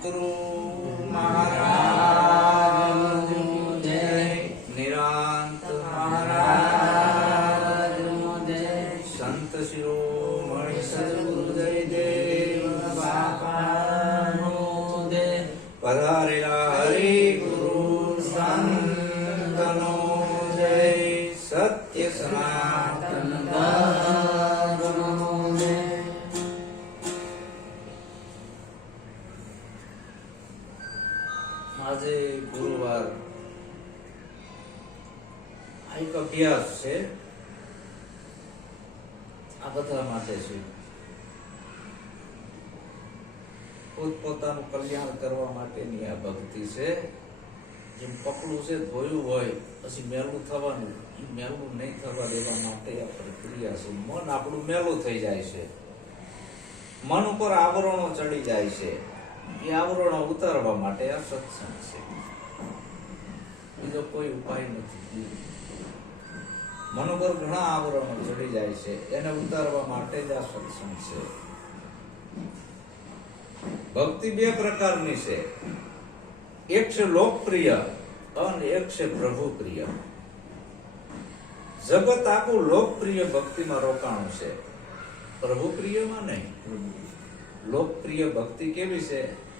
સદગુરુ કલ્યાણ કરવા માટેની આ ભક્તિ છે. જેમ કપડું છે, ધોયું હોય, પછી મેલું થવાનું. એ મેલું નહીં થવા દેવા માટે આ પ્રક્રિયા છે. મન આપણું મેલું થઈ જાય છે. મન ઉપર આવરણો ચડી જાય છે. એ આવરણો ઉતારવા માટે આ સત્સંગ છે. બીજો કોઈ ઉપાય નથી. મન ઉપર ઘણા આવરણો ચડી જાય છે. એને ઉતારવા માટે જ આ સત્સંગ છે. ભક્તિ બે પ્રકારની છે. એક છે લોકપ્રિય અને એક છે પ્રભુપ્રિય. જગત આખું લોકપ્રિય ભક્તિમાં રોકાણું છે. પ્રભુપ્રિયમાં નહીં. લોકપ્રિય ભક્તિ કેવી છે?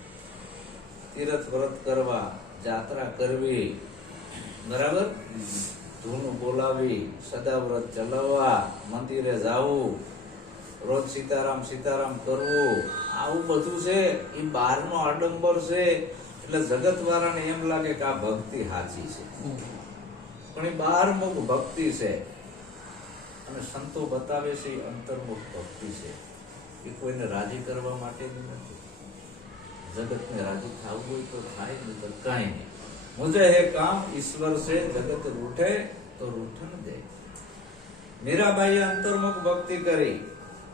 તીરથ વ્રત કરવા, જાત્રા કરવી, બરાબર? ધૂન બોલાવી સદાવ્રત ચલાવવા, મંદિરે જાવું રોજ સીતારામ સીતારામ કરવું. આવું બધું છે, એ બહારનો આડંબર છે, એટલે જગત વાળાને એમ લાગે કે આ ભક્તિ સાચી છે. પણ એ બહારમુખ ભક્તિ છે. અને સંતો બતાવે છે, એ અંતર્મુખ ભક્તિ છે. એ કોઈને રાજી કરવા માટેની નથી. જગતને રાજી થવું હોય તો થાય નહીં કાંઈ નહીં. મુજે હે કામ, ઈશ્વર છે, જગત રૂઠે તો રૂઠન દે. મીરાબાઈએ અંતર્મુખ ભક્તિ કરી.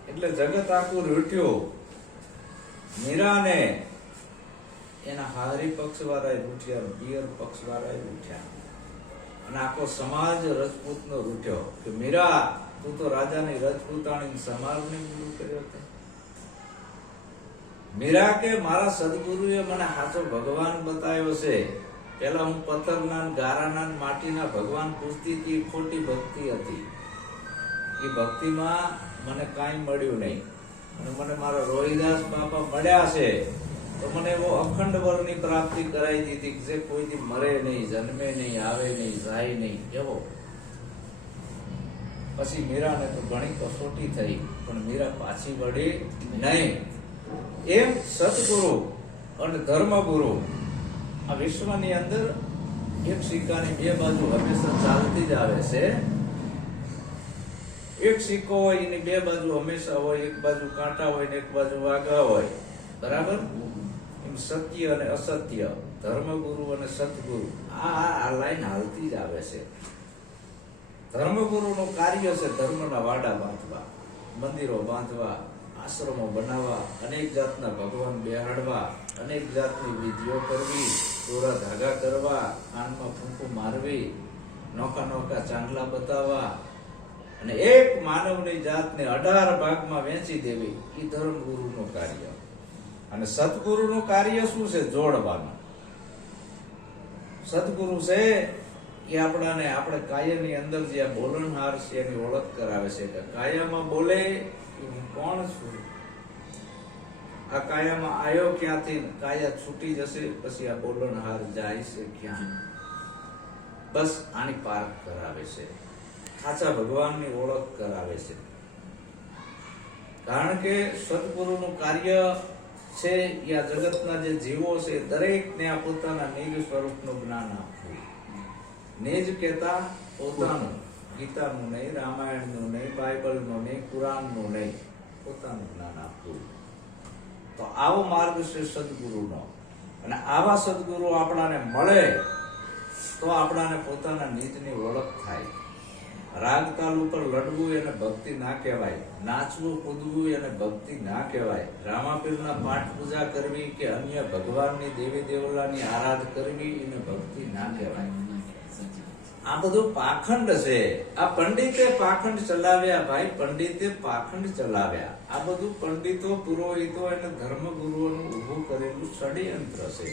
એટલે જગત આખું રૂટ્યું મીરાને એના હારી પક્ષ વાળા રૂઠ્યા પિયર પક્ષ વાળા રૂઠ્યા અને આખો સમાજ રજપૂતનો રૂઠ્યો કે મીરા, તું તો રાજાની રજપૂતાણી સમાજને ગુરુ કર્યો હતો. મીરા કે, મારા સદગુરુએ મને સાચો ભગવાન બતાવ્યો છે. પેલા હું પથ્થરના ગારાના માટીના ભગવાન પૂછતી હતી ખોટી ભક્તિ હતી. એ ભક્તિમાં મને કાંઈ મળ્યું નહીં. અને મને મારા રોહિદાસ બાપા મળ્યા છે, તો મને એવો અખંડ વરની પ્રાપ્તિ કરાવી દીધી કે જે કોઈથી મરે નહીં, જન્મે નહીં, આવે નહીં, જાય નહીં, એવો. પછી મીરાને તો ઘણી કસોટી થઈ, પણ મીરા પાછી વળી નહીં. એમ સદગુરુ અને ધર્મગુરુ આ વિશ્વની અંદર એક સિક્કાની બે બાજુ હંમેશા ચાલતી જ આવે છે. એક સિક્કો હોય, એની બે બાજુ હંમેશા હોય, એક બાજુ કાંટા હોય ને એક બાજુ વાઘા હોય. બરાબર? એમ સત્ય અને અસત્ય, ધર્મગુરુ અને સદગુરુ. આ આ- લાઈન હાલતી જ આવે છે. ધર્મગુરુનું કાર્ય છે ધર્મના વાડા બાંધવા, મંદિરો બાંધવા, આશ્રમો બનાવવા, અનેક જાતના ભગવાન બેહાડવા, અનેક જાતની વિધિઓ કરવી, દોરા ધાગા કરવા, કાનમાં ફૂંકુ મારવી નોકા નોકા ચાંદલા બતાવવા અને એક માનવની જાતને અઢાર ભાગમાં વેચી દેવી એ ધર્મગુરુનું કાર્ય. અને સદગુરુનું કાર્ય શું છે? જોડવાનું. સદગુરુ છે એ આપણાને, આપણે કાયાની અંદર જે આ બોલણહાર છે એની ઓળખ કરાવે છે કે કાયામાં બોલે હું કોણ છું આ કાયામાં આવ્યો ક્યાંથી? કાયા છૂટી જશે, પછી આ બોલણહાર જાય છે ક્યાં? બસ આની પાર્ક કરાવે છે. સાચા ભગવાનની ઓળખ કરાવે છે. કારણ કે સદગુરુનું કાર્ય છે આ જગતના જે જીવો છે, દરેકને આ પોતાના નિજ સ્વરૂપનું જ્ઞાન આપવું. નિજ કહેતા પોતાનું, ગીતાનું નહીં, રામાયણનું નહીં, બાઇબલનું નહીં, કુરાનનું નહીં, પોતાનું જ્ઞાન આપવું. તો આવો માર્ગ છે સદગુરુનો. અને આવા સદગુરુ આપણાને મળે તો આપણાને પોતાના નીતની ઓળખ થાય. રાગ તાલ ઉપર લડવું એને ભક્તિ ના કહેવાય, નાચવું, કૂદવું એને ભક્તિ ના કહેવાય. રામાપીરના પાઠ પૂજા કરવી કે અન્ય ભગવાનની દેવી દેવલાની આરાધ કરવી, એને ભક્તિ ના કહેવાય. આ બધું પાખંડ છે. આ પંડિતે પાખંડ ચલાવ્યા ભાઈ, પંડિતે પાખંડ ચલાવ્યા. આ બધું પંડિતો, પુરોહિતો અને ધર્મગુરુઓનું ઊભું કરેલું ષડયંત્ર છે.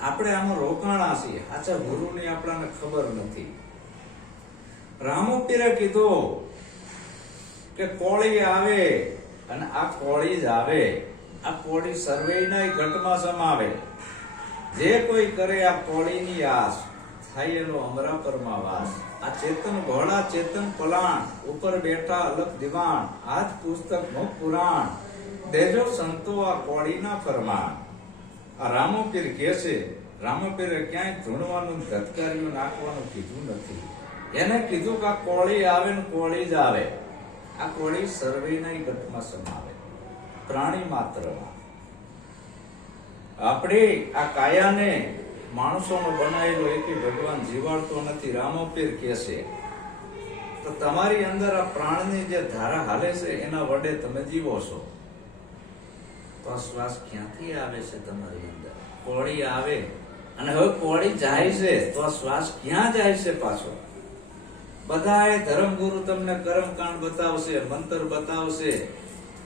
આપણે આમાં રોકાણા છીએ. આચા ગુરુની આપણાને ખબર નથી. રામોપીરે કીધું કે કોળી આવે અને આ કોળી જ આવે. આ કોળી સર્વેના ઘટમાં સમાવે. જે કોઈ કરે આ કોળીની આસ, થાય એનો વાસ. આ ચેતન ઘોડા ચેતન પલાણ, ઉપર બેઠા અલગ દિવાણ, આજ પુસ્તક નો પુરાણ. દેજો સંતો આ કોળીના ફરમાણ આ રામોપીર કે છે, રામોપીરે ક્યાંય ધૂણવાનું, ધતકારીઓ નાખવાનું કીધું નથી. એને કીધું કે આ કોળી આવે ને કોળી જ આવે. આ કોળી સર્વેના ઘટમાં સમાવે પ્રાણી માત્રમાં આપણે આ કાયાને માણસોનો બનાવેલો એકે ભગવાન જીવાડતો નથી, રામોપીર કે છે. તો તમારી અંદર આ પ્રાણની જે ધારા હાલે છે, એના વડે તમે જીવો છો. તો શ્વાસ ક્યાંથી આવે છે તમારી અંદર? કોળી આવે. અને હવે કોળી જાય છે, તો શ્વાસ ક્યાં જાય છે પાછો? બધાએ ધર્મગુરુ તમને કર્મકાંડ બતાવશે મંત્ર બતાવશે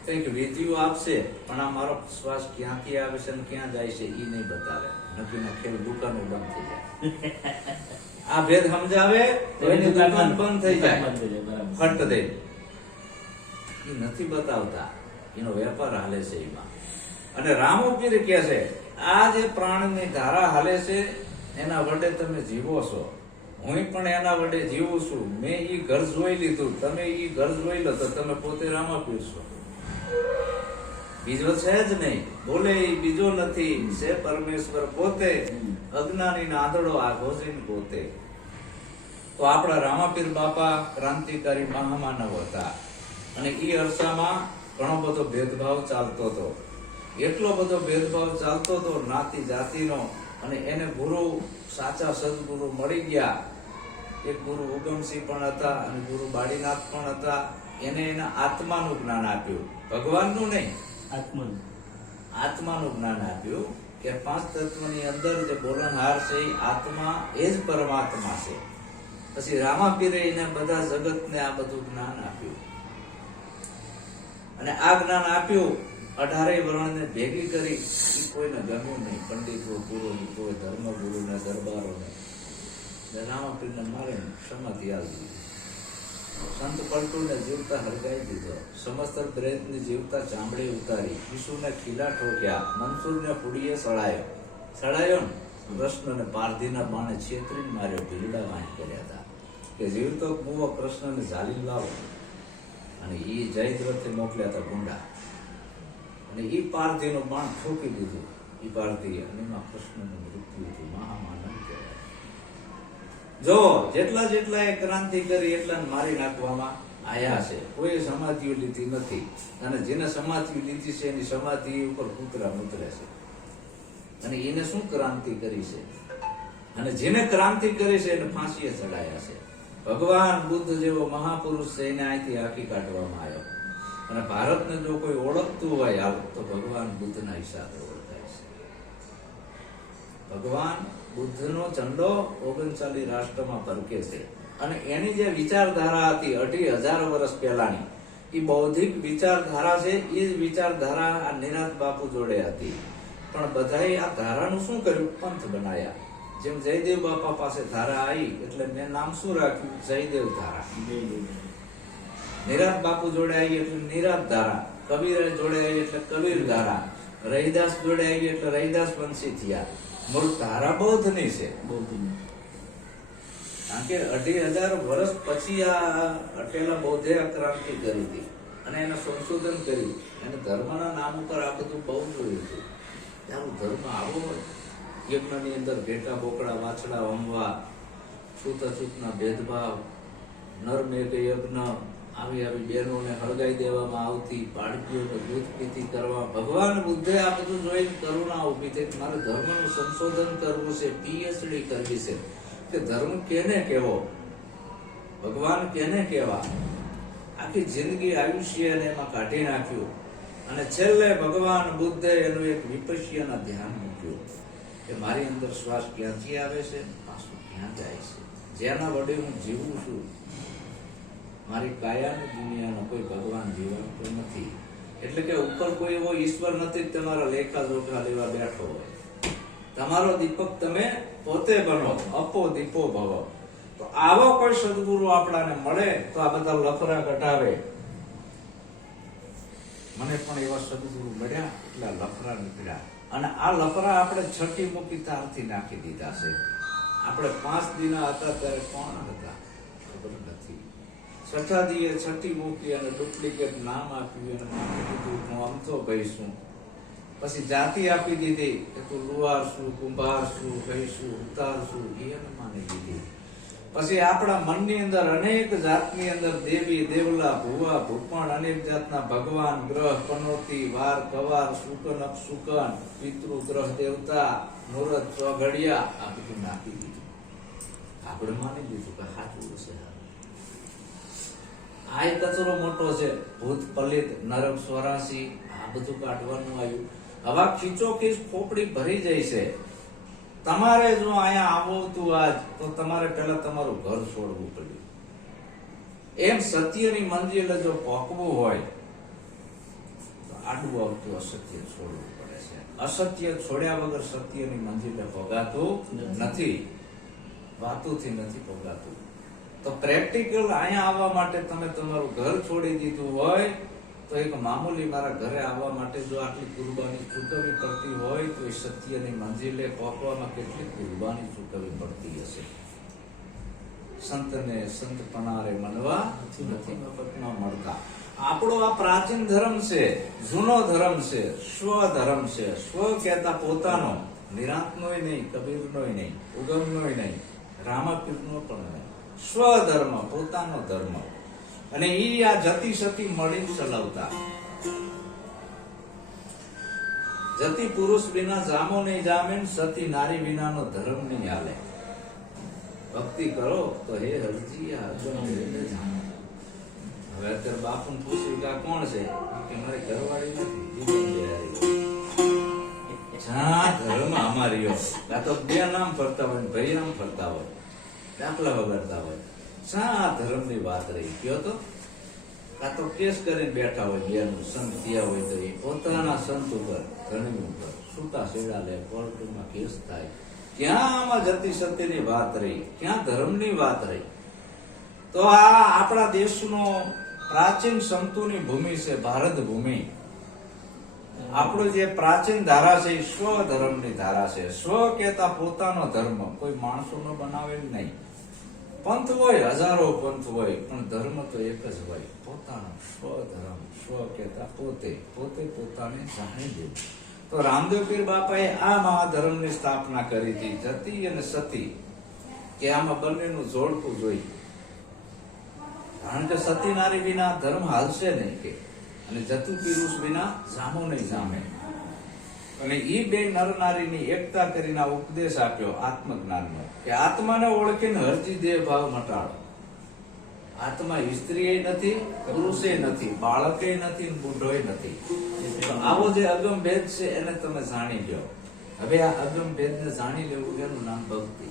કંઈક વિધિઓ આપશે પણ આ મારો શ્વાસ ક્યાંથી આવે છે અને ક્યાં જાય છે એ નહીં બતાવે. નથી ખેલ દુકાનો બંધ થઈ જાય. આ ભેદ સમજાવે તો એની દુકાન બંધ થઈ જાય. ફટ દે. એ નથી બતાવતા. એનો વેપાર હાલે છે એમાં. અને રામોપીર કે છે આ જે પ્રાણની ધારા હાલે છે એના વડે તમે જીવો છો. હું પણ એના વડે જીવું છું. મેં એ ઘર જોઈ લીધું. તમે એ ઘર જોઈ લો તો તમે પોતે રામાપીર છો. બીજો છે જ નહીં. બોલે બીજો નથી. છે પરમેશ્વર પોતે. અજ્ઞાની આંધળો આ ઘોષીને પોતે. તો આપણા રામાપીર બાપા ક્રાંતિકારી મહામાનવ હતા. અને એ અરસામાં ઘણો બધો ભેદભાવ ચાલતો હતો. એટલો બધો ભેદભાવ ચાલતો હતો નાતી જાતિનો અને એને ગુરુ, સાચા સદગુરુ મળી ગયા. એક ગુરુ ઉગમસિંહ પણ હતા અને ગુરુ બાળીનાથ પણ હતા. એને એના આત્માનું જ્ઞાન આપ્યું. ભગવાનનું નહીં. આત્માનું. આત્માનું જ્ઞાન આપ્યું કે પાંચ તત્વની અંદર જે બોલનહાર છે એ આત્મા એ જ પરમાત્મા છે. પછી રામાપીરે એને બધા જગતને આ બધું જ્ઞાન આપ્યું. અને આ જ્ઞાન આપ્યું અઢારે વર્ણને ભેગી કરી એ કોઈને ગમ્યું નહીં. પંડિતો પુરોહિતો દરબારો દરબારોને. ને રામાપીરને મારે સમાધિ આવી. સંત પલટુને જીવતા હરગાઈ દીધો. સમસ્ત બ્રેતની જીવતા ચામડી ઉતારી. ઈસુને ખીલા ઠોક્યા. મનસુરને ફૂડીએ સળાયો. સળાયો કૃષ્ણને પારધીના બાણે છેતરીને માર્યો. ભીલડા વાંચ કર્યા હતા. કે જીવતો કુવો કૃષ્ણને ઝાલી લાવો. અને એ જયદ્રથે મોકલ્યા હતા ગુંડા. અને એ પારધીનું બાણ ઠોકી દીધું. એ પારધી અને એમાં કૃષ્ણનું મૃત્યુ થયું મહામાનવ કહેવાય. જો જેટલા જેટલા એ ક્રાંતિ કરી એટલા મારી નાખવામાં આયા છે. કોઈ સમાધિઓ લીધી નથી. અને જેને સમાધિ લીધી છે, એની સમાધિ ઉપર કૂતરા મુતરે છે. અને એને શું ક્રાંતિ કરી છે? અને જેને ક્રાંતિ કરી છે, એને ફાંસીએ ચડાયા છે. ભગવાન બુદ્ધ જેવો મહાપુરુષ છે, એને અહીંથી હાકી કાઢવામાં આવ્યો. અને ભારતને જો કોઈ ઓળખતું હોય આવું તો ભગવાન બુદ્ધના હિસાબે ઓળખાય છે ભગવાન બુદ્ધનો ઝંડો ઓગણચાલીસ રાષ્ટ્રમાં ભરકે છે. અને એની જે વિચારધારા હતી અઢી હજાર વર્ષ પહેલાની એ બૌદ્ધિક વિચારધારા છે એ જ વિચારધારા આ નિરાત બાપુ જોડે હતી. પણ બધાએ આ ધારાનું શું કર્યું? પંથ બનાયા. જેમ જયદેવ બાપા પાસે ધારા આવી એટલે મેં નામ શું રાખ્યું? જયદેવ ધારા. નિરાત બાપુ જોડે આવી એટલે નિરાત ધારા. કબીર જોડે આવી એટલે કબીર ધારા. રહીદાસ જોડે આવી એટલે રહીદાસ વંશી થયા. મૂળ ધારા બૌદ્ધની છે. કારણ કે અઢી હજાર વર્ષ પછી આ અટેલા બૌદ્ધે આ ક્રાંતિ કરી હતી અને એને સંશોધન કર્યું. અને ધર્મના નામ ઉપર આ બધું બહુ જોયું હતું. આવું ધર્મ આવો હોય યજ્ઞની અંદર ભેટા બોકડા વાછડા વમવા છૂત અછૂતના ભેદભાવ નર મેઘ યજ્ઞ આવી આવી બહેનોને હળગાઈ દેવામાં આવતી, બાળકીઓને દૂધ પીતી કરવા, ભગવાન બુદ્ધે આ બધું જોઈને કરુણા ઊભી થઈ. મારે ધર્મનું સંશોધન કરવું છે પીએચડી કરવી છે. કે ધર્મ કેને કેવો ભગવાન કેને કેવા આખી જિંદગી આયુષ્ય અને એમાં કાઢી નાખ્યું. અને છેલ્લે ભગવાન બુદ્ધે એનું એક વિપશ્યના ધ્યાન મૂક્યું. કે મારી અંદર શ્વાસ ક્યાંથી આવે છે? પાછું ક્યાં જાય છે? જેના વડે હું જીવું છું? મારી કાયાની દુનિયાનો કોઈ ભગવાન જીવતો નથી. એટલે કે ઉપર કોઈ એવો ઈશ્વર નથી તમારા લેખા જોખા લેવા બેઠો હોય. તમારો દીપક તમે પોતે બનો, અપો દીપો ભવ. તો આવો કોઈ સદગુરુ આપણાને મળે તો આ બધા લફરા ઘટાવે મને પણ એવા સદગુરુ મળ્યા, એટલા લફરા નીકળ્યા. અને આ લફરા આપણે છઠ્ઠી મૂકી તારથી નાખી દીધા છે. આપણે પાંચ દિના હતા ત્યારે કોણ હતા? ખબર નથી. છઠ્ઠા દીએ છઠ્ઠી મૂકી અને ડુપ્લિકેટ નામ આપ્યું અને નામ કીધું હું અમથો ભાઈ છું પછી જાતિ આપી દીધી કે તું લુહાર છું કુંભાર છું કહીશું ઉતાર છું એ એને માની દીધી પછી આપણા મનની અંદર અનેક જાતની અંદર દેવી, દેવલા, ભુવા, ભૂપણ, અનેક જાતના ભગવાન, ગ્રહ પનોતી વાર, કવાર, શુકન, અપશુકન, પિતૃ, ગ્રહ, દેવતા મુહૂર્ત ચોઘડિયા આ બધું નાખી દીધું. આપણે માની લીધું કે સાચું છે આ કચરો મોટો છે. ભૂત, પલિત, નરક સ્વરાશી આ બધું કાઢવાનું આવ્યું. હવે ખીચો ખીચ ખોપડી ભરી જાય છે. તમારે જો અહીંયા આવતું આજ, તો તમારે પહેલા તમારું ઘર છોડવું પડ્યું. એમ સત્યની મંજિલે જો પોકવું હોય, તો આડું આવતું અસત્ય છોડવું પડે છે. અસત્ય છોડ્યા વગર સત્યની મંજિલે પગાતું નથી. વાતુથી નથી પગાતું તો પ્રેક્ટિકલ અહીંયા આવવા માટે તમે તમારું ઘર છોડી દીધું હોય, તો એક મામૂલી મારા ઘરે આવવા માટે જો આટલી કુરબાની ચૂકવવી પડતી હોય, તો એ સત્યની મંજિલે પહોંચવામાં કેટલી કુરબાની ચૂકવવી પડતી હશે? સંતને સંતપણારે મળવા નથી મફતમાં મળતા. આપણો આ પ્રાચીન ધર્મ છે, જૂનો ધર્મ છે, સ્વ ધર્મ છે. સ્વ કહેતા પોતાનો, નિરાંતનોય નહીં, કબીરનોય નહીં, ઉગમનોય નહીં, રામાપીરનો પણ નહીં. સ્વધર્મ, પોતાનો ધર્મ. અને એ આ જતી સતી મળી ચલાવતા. જતી પુરુષ વિના જામો નહીં જામે સતી નારી વિનાનો ધર્મ નહીં હાલે. ભક્તિ કરો તો હે હરજી, આ હવે અત્યારે બાપુને પૂછ્યું કે આ કોણ છે? કે મારી ઘરવાળી નથી ધર્મ અમારી હોય તો બે નામ ફરતા હોય ભાઈ નામ ફરતા હોય. દાખલા વગાડતા હોય. શા આ ધર્મની વાત રહી. કયો તો? આ તો કેસ કરીને બેઠા હોય બેનું સંત થયા હોય તો એ પોતાના સંત ઉપર ધણી ઉપર છૂટા છેડા લે, કોર્ટમાં કેસ થાય. ક્યાં આમાં જતી સત્યની વાત રહી? ક્યાં ધર્મની વાત રહી? તો આ આપણા દેશનો પ્રાચીન સંતોની ભૂમિ છે, ભારત ભૂમિ. આપણું જે પ્રાચીન ધારા છે, એ સ્વ ધર્મની ધારા છે. સ્વ કહેતા પોતાનો ધર્મ. કોઈ માણસોનો બનાવેલ નહીં. પંથ હોય હજારો પંથ હોય પણ ધર્મ તો એક જ હોય પોતાનો સ્વ ધર્મ સ્વ કહેતા પોતે પોતે પોતાને જાણી દેવું તો રામદેવ પીર બાપાએ આ મહાધર્મની સ્થાપના કરી હતી જતી અને સતી કે આમાં બંનેનું જોડતું જોઈ કારણ કે સતી નારી વિના ધર્મ હાલશે નહીં કે અને જતું પીરુષ વિના જામો નહીં જામે અને એ બે નર નારીની એકતા કરીને ઉપદેશ આપ્યો, આત્મજ્ઞાનનો, કે આત્માને ઓળખીને હરજી દેહ ભાવ મટાડો. આત્મા સ્ત્રીએ નથી, પુરુષે નથી, બાળકે નથી બુઢોય નથી. આવો જે અગમ ભેદ છે એને તમે જાણી લો હવે આ અગમ ભેદને જાણી લેવું એનું નામ ભક્તિ.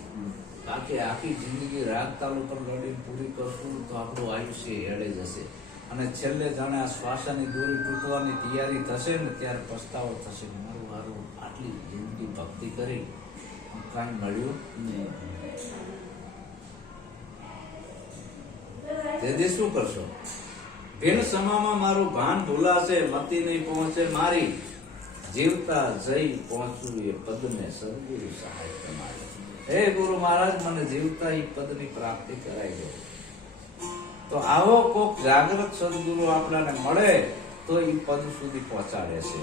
આખી આખી જિંદગી રાગ તાલ ઉપર લડીને પૂરી કરશું તો આપણું આયુષ્ય એડે જશે. અને છેલ્લે જાણે આ શ્વાસાની દોરી તૂટવાની તૈયારી થશે ને ત્યારે પસ્તાવો થશે મારું મારું આટલી જિંદગી ભક્તિ કરી કાંઈ મળ્યું તેથી શું કરશો? ભીણ સમામાં મારું ભાન ભૂલાશે, મતી નહીં પહોંચે મારી. જીવતા જઈ પહોંચવું એ પદને સદગુરુ સહાય તમારી. હે ગુરુ મહારાજ, મને જીવતા એ પદની પ્રાપ્તિ કરાઈ દો. તો આવો કોક જાગૃત સદગુરુ આપણાને મળે તો એ પદ સુધી પહોંચાડે છે.